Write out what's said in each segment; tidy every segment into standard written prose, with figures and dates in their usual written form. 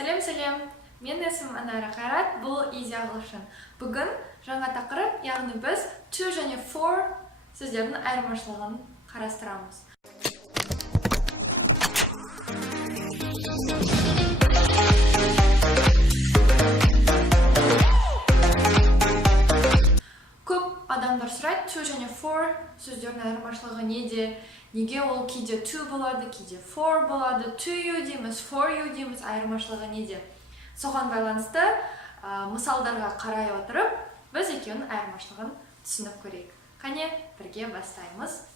Сәлем, мен есім Анара Қайрат, бұл Easy ағылшын. Бүгін жаңа тақырып, яғни біз to және for сөздердің айырмашылығын қарастырамыз. Көп адамдар сұрайды, to және for сөздердің айырмашылығы неде? Неге ол кейде to болады, кейде for болады, to you дейміз, for you дейміз, айырмашылығы неде? Соған байланысты мысалдарға қарай отырып, біз екеуінің айырмашылығын түсініп көрейік. Қане, бірге бастаймыз.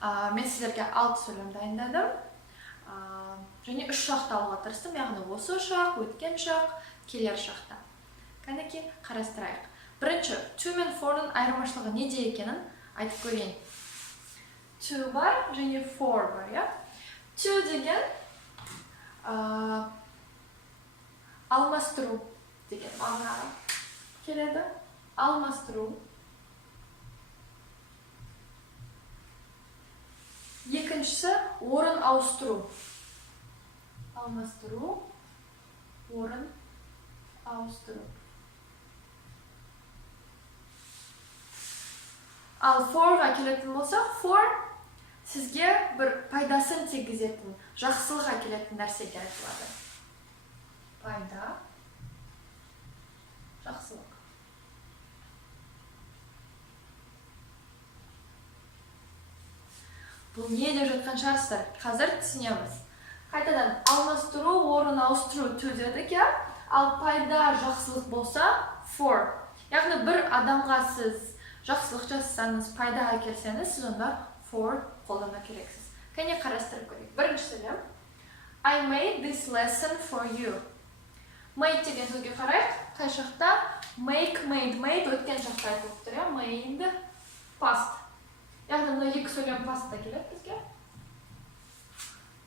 Мен сіздерге 6 сөйлем дайындадым. Және 3 шақты алуға тырыстым, яғни осы шақ, өткен шақ, келер шақта. Қанеке, қарастырайық. Бірінші, to мен for'ның айырмашылығы неде екенін айтып көрейін. To бар және for бар, я? To деген алмастыру деген мағынаға келеді. Алмастыру. Екіншісі орын ауыстыру. Алмастыру, орын ауыстыру. Ал for'ға келетін болсақ, for сізге бір пайдасын тигізетін, жақсылыққа келетін нәрсеге айтылады. Пайда, жақсылық. Бұл не деп жатқан шығарсыздар? Қазір түсінеміз. Қайтадан алмастыру, орын ауыстыру to дедік, я? Ал пайда, жақсылық болса for. Яғни бір адамға сіз жақсылық жасасаңыз, пайда әкелсеңіз, сіз онда for қолдана керексіз. Кәне қарастырып көрейік. Бірінші сөйлем. I made this lesson for you. Made деген сөзге қарайық. Қай шақта make, made өткен шақта айтылып тұр, я? Made, past. Яғни мына екі сөйлем pastта келеді бізге.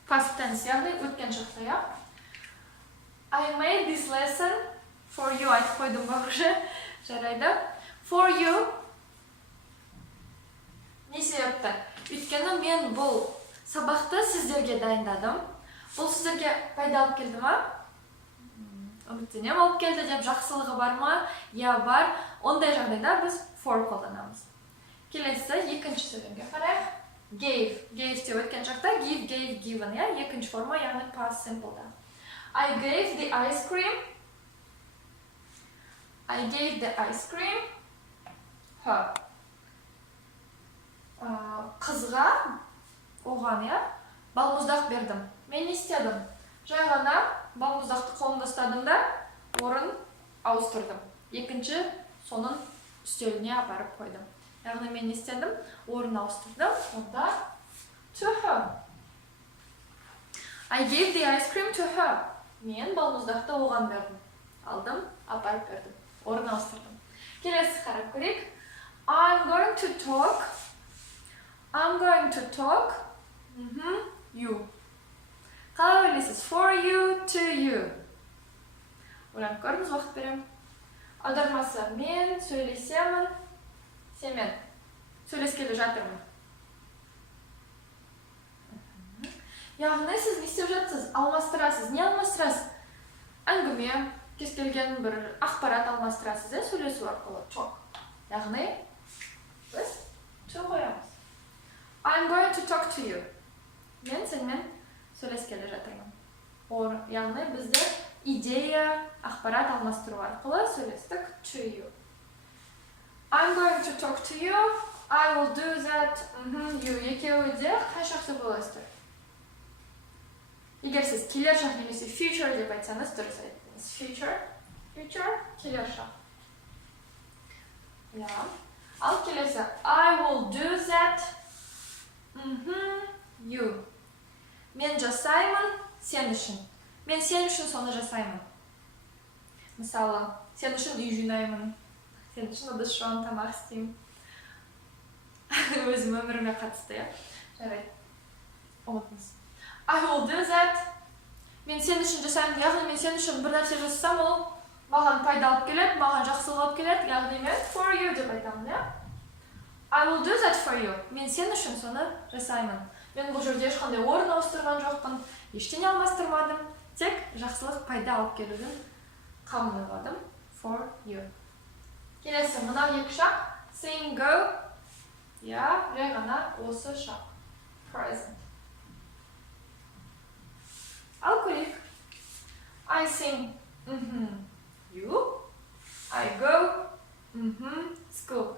Past tense, яғни өткен шақта, я? I made this lesson for you. Айтып қойдым ба уже? Жарайды. For you. Не себепті? Өйткені мен бұл сабақты сіздерге дайындадым. Бұл сіздерге пайда алып келді ма? Үміттенем алып келді деп жақсылығы бар ма? Я бар. Ондай жағдайда біз for қолданамыз. Келесі екінші сөйлемге қарайық. Gave. Gave те өткен шақта give, gave, given. Екінші форма, яғни past simple'да. I gave the ice cream. I gave the ice cream her. Қызға, оған, балмұздақ бердім. Мен не істедім? Жай ғана балмұздақты қолымда ұстадым да, орын ауыстырдым. Екінші соның үстеліне апарып қойдым. Яғни мен не істедім? Орын ауыстырдым. Онда to her. I gave the ice cream to her. Мен балмұздақты оған бердім. Алдым, апарып бердім. Орын ауыстырдым. Келесі қарап көрейік. I'm going to talk you. Қалай ойлайсыз? For you, to you. Ойланып көріңіз, уақыт берем. Аудармасы мен сөйлесемін, семен сөйлескелі жатырмын. Яғни сіз не істеп жатсыз? Алмастырасыз. Не алмастырасыз? Әңгіме, кез келген бір ақпарат алмастырасыз, сөйлесу арқылы. Talk. Яғни біз to қоямыз. I'm going to talk to you. Мен сенімен сөйлескелі жатырмын. Яғни бізде идея, ақпарат алмастыру арқылы сөйлестік to you. I'm going to talk to you. I will do that. You. Екеуі де қай шақты боласыздар? Егер сіз келер шақ немесе future деп айтсаңыз, дұрыс айттыңыз. Future, келер шақ. Ал келесі. I will do that. You. Мен жасаймын сен үшін. Мен сен үшін соны жасаймын. Мысалы, сен үшін үй жинаймын. Сен үшін ыдыс-жуам, тамақ істеймін. Өзім өміріме қатысты, я? Жарайды. Ұмытыңыз. I will do that. Мен сен үшін жасаймын. Яғни мен сен үшін бір нәрсе жасасам, ол маған пайда алып келеді, маған жақсылық алып келеді. Яғни мен for you деп айтамын, я? I will do that for you. Мен сен үшін соны жасаймын. Мен бұл жерде ешқандай орын ауыстырған жоқпын, ештеңе алмастырмадым, тек жақсылық пайда алып келудің қабылдадым. For you. Келесі, мынау екі шақ. Sing, go. Я, жай ғана осы шақ. Present. Ал көрейік. I sing. You. I go. School.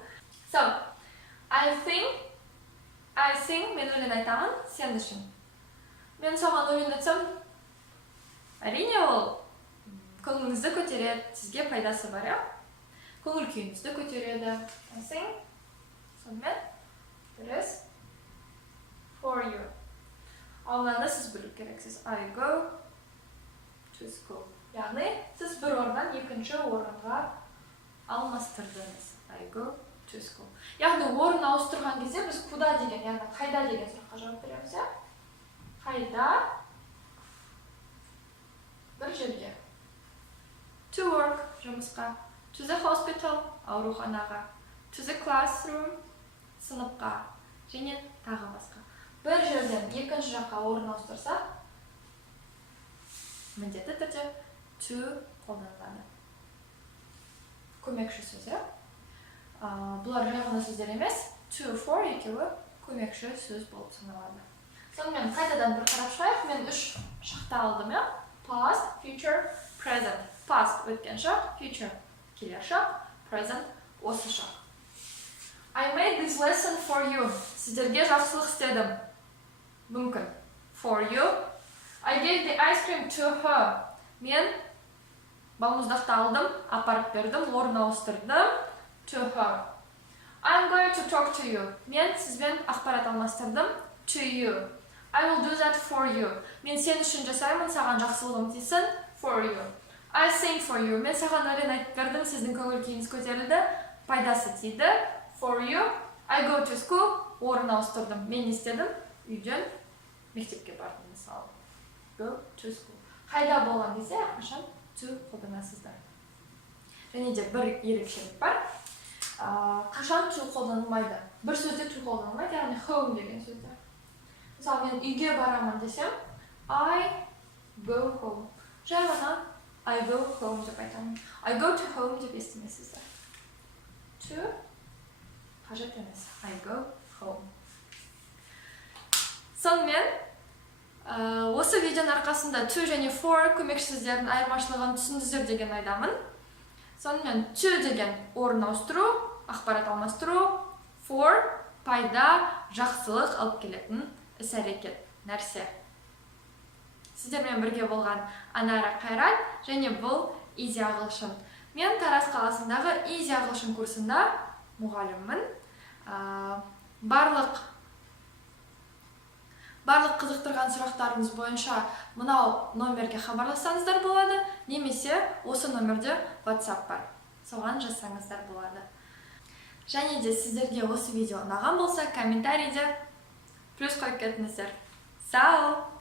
So, I sing, мен өлең айтамын, сен үшін. Мен соған өлең айтсам, әрине ол көңіліңізді көтереді, сізге пайдасы бар, я? Көңіл күйіңізді көтереді. I sing. Сонымен, дұрыс. For you. Ал мынаны сіз білу керексіз. I go to school. Яғни, сіз бір орыннан екінші орынға алмастырдыңыз. I go to school. Яғни, орын ауыстырған кезде біз куда деген, яғни қайда деген сұраққа жауап береміз, я? Қайда? Бір жерге. To work, жұмысқа. To the hospital, ауруханаға. To the classroom, сыныпқа. Және тағы басқа. Бір жерден екінші жаққа орын ауыстырсақ, міндетті түрде to қолданылады. Көмекші сөзі. Бұлар жай ғана сөздер емес, to, for екеуі көмекші сөз болып саналады. Сонымен қайтадан бір қарап шығайық. Мен үш шақты алдым, я? Past, future, present. Past өткен шақ, future келер шақ, present осы шақ. I made this lesson for you. Сіздерге жақсылық істедім. Мүмкін. For you. I gave the ice cream to her. Мен балмұздақты алдым, апарып бердім, орын ауыстырдым. To her. I'm going to talk to you. Мен сізбен ақпарат алмастырдым. To you. I will do that for you. Мен сен үшін жасаймын, саған жақсылығым тисін. For you. I sing for you. Мен саған өлең айтып бердім, сіздің көңіл күйіңіз көтерілді, пайдасы тиді. For you. I go to school. Орын ауыстырдым. Мен не істедім? Үйден мектепке бардым, мысалы. Go to school. Қайда болған кезде қашан to қолданасыздар. Және де бір ерекшелік бар. Қашан to қолданылмайды. Бір сөзде to қолданылмайды, яғни home деген сөздер. Мысалы, мен үйге барамын десем, I go home. Жай ғана I go home деп айтамын. I go to home деп естімейсіздер. To қажет емес. I go home. Сонымен, осы видеоның арқасында to және for көмекші сөздердің айырмашылығын түсіндіңіздер деген ойдамын. Сонымен, to деген орын ауыстыру, ақпарат алмастыру, for пайда, жақсылық алып келетін іс-әрекет, нәрсе. Сіздермен бірге болған Анара Қайрат және бұл Easy ағылшын. Мен Тараз қаласындағы Easy ағылшын курсында мұғаліммін. Барлық қызықтырған сұрақтарыңыз бойынша мынау номерге хабарлассаңыздар болады, немесе осы номерде WhatsApp бар. Соған жазсаңыздар болады. Және де сіздерге осы видео ұнаған болса, комментарийде плюс қойып кетіңіздер. Сау!